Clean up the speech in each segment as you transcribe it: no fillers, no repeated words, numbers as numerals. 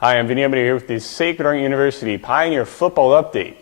Hi, I'm Vinny. Ebenau here with the Sacred Heart University Pioneer Football Update.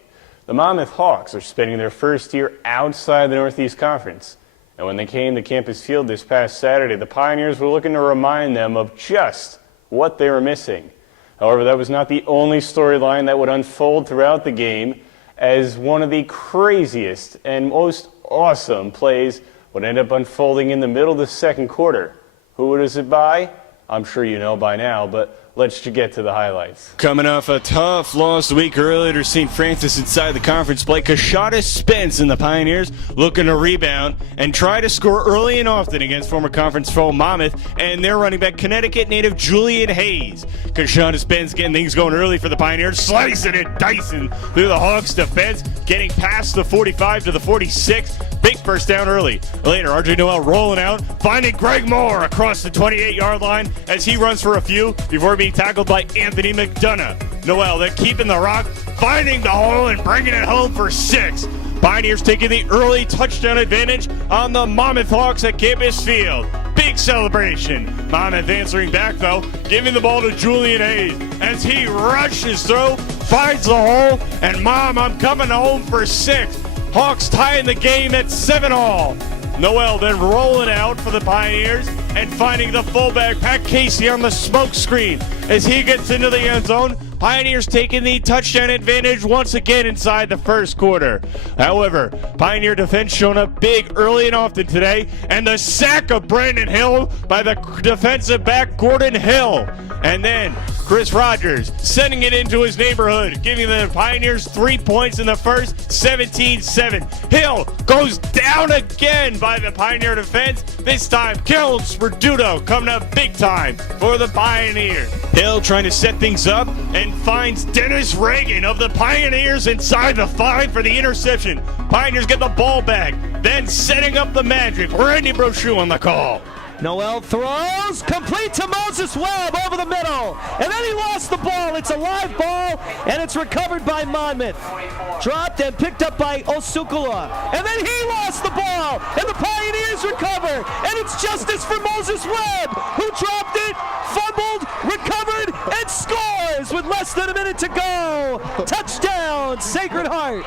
The Monmouth Hawks are spending their first year outside the Northeast Conference. And when they came to campus field this past Saturday, the Pioneers were looking to remind them of just what they were missing. However, that was not the only storyline that would unfold throughout the game, as one of the craziest and most awesome plays would end up unfolding in the middle of the second quarter. Who was it by? I'm sure you know by now, but let's get to the highlights. Coming off a tough loss a week earlier to St. Francis inside the conference play, Kashada Spence and the Pioneers looking to rebound and try to score early and often against former conference foe Monmouth and their running back, Connecticut native Julian Hayes. Kashada Spence getting things going early for the Pioneers, slicing and dicing through the Hawks defense, getting past the 45 to the 46. Big first down early. Later, R.J. Noel rolling out, finding Greg Moore across the 28-yard line as he runs for a few before being tackled by Anthony McDonough. Noel then keeping the rock, finding the hole and bringing it home for 6. Pioneers taking the early touchdown advantage on the Monmouth Hawks at campus field. Big celebration. Monmouth answering back though, giving the ball to Julian Hayes as he rushes through, finds the hole, and I'm coming home for 6. Hawks tying the game at 7-all. Noel then rolling out for the Pioneers and finding the fullback, Pat Casey, on the smoke screen as he gets into the end zone. Pioneers taking the touchdown advantage once again inside the first quarter. However, Pioneer defense showing up big early and often today, and the sack of Brandon Hill by the defensive back Gordon Hill. And then Chris Rogers sending it into his neighborhood, giving the Pioneers 3 points in the first, 17-7. Hill goes down again by the Pioneer defense. This time, Kellen Sperduto coming up big time for the Pioneers. Hill trying to set things up and finds Dennis Reagan of the Pioneers inside the 5 for the interception. Pioneers get the ball back, then setting up the magic. Randy Brochu on the call. Noel throws, complete to Moses Webb over the middle, and then he lost the ball. It's a live ball, and it's recovered by Monmouth. Dropped and picked up by Osukula, and then he lost the ball, and the Pioneers recover, and it's justice for Moses Webb, who dropped it, fumbled, recovered, and scores with less than a minute to go. Touchdown, Sacred Heart.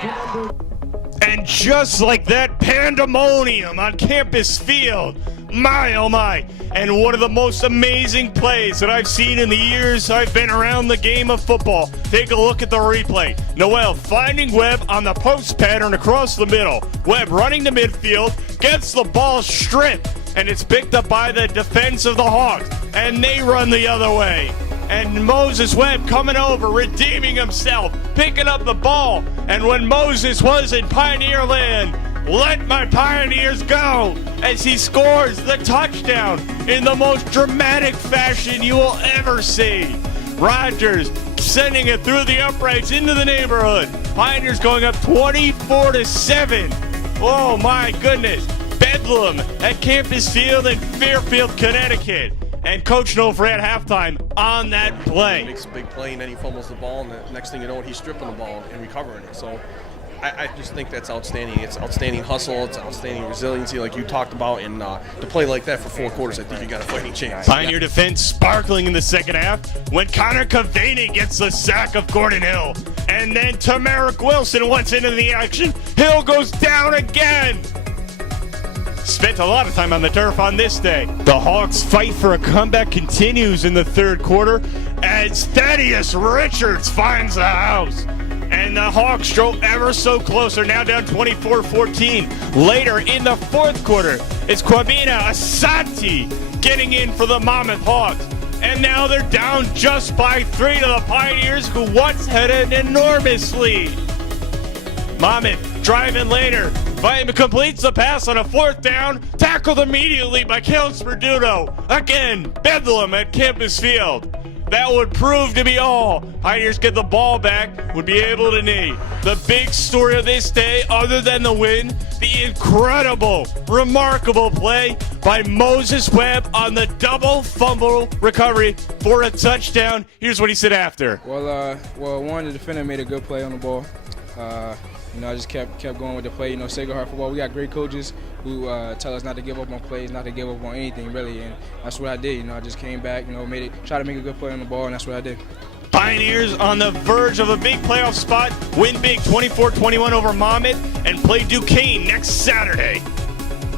And just like that, pandemonium on campus field. My, oh my, and one of the most amazing plays that I've seen in the years I've been around the game of football. Take a look at the replay. Noel finding Webb on the post pattern across the middle. Webb running to midfield, gets the ball stripped, and it's picked up by the defense of the Hawks, and they run the other way. And Moses Webb coming over, redeeming himself, picking up the ball, and when Moses was in Pioneer land, let my Pioneers go as he scores the touchdown in the most dramatic fashion you will ever see. Rogers sending it through the uprights into the neighborhood. Pioneers going up 24-7. Oh my goodness. Bedlam at Campus Field in Fairfield, Connecticut. And Coach Nofer at halftime on that play. He makes a big play and then he fumbles the ball, and the next thing you know, he's stripping the ball and recovering it. So I just think that's outstanding. It's outstanding hustle. It's outstanding resiliency, like you talked about. And to play like that for 4 quarters, I think you got a fighting chance. Pioneer defense sparkling in the second half when Connor Cavani gets the sack of Gordon Hill. And then Tamarick Wilson once into the action. Hill goes down again. Spent a lot of time on the turf on this day. The Hawks' fight for a comeback continues in the third quarter as Thaddeus Richards finds the house. And the Hawks drove ever so closer, now down 24-14. Later in the fourth quarter, it's Kwabena Asante getting in for the Monmouth Hawks. And now they're down just by 3 to the Pioneers, who once had an enormous lead. Monmouth driving later. Vinny completes the pass on a 4th down, tackled immediately by Kellen Sperduto. Again, bedlam at campus field. That would prove to be all. Pioneers get the ball back, would be able to knee. The big story of this day, other than the win, the incredible, remarkable play by Moses Webb on the double fumble recovery for a touchdown. Here's what he said after. Well, one, the defender made a good play on the ball. I just kept going with the play. Sacred Heart football, we got great coaches who tell us not to give up on plays, not to give up on anything, really. And that's what I did. I just came back, tried to make a good play on the ball, and that's what I did. Pioneers on the verge of a big playoff spot. Win big 24-21 over Monmouth and play Duquesne next Saturday.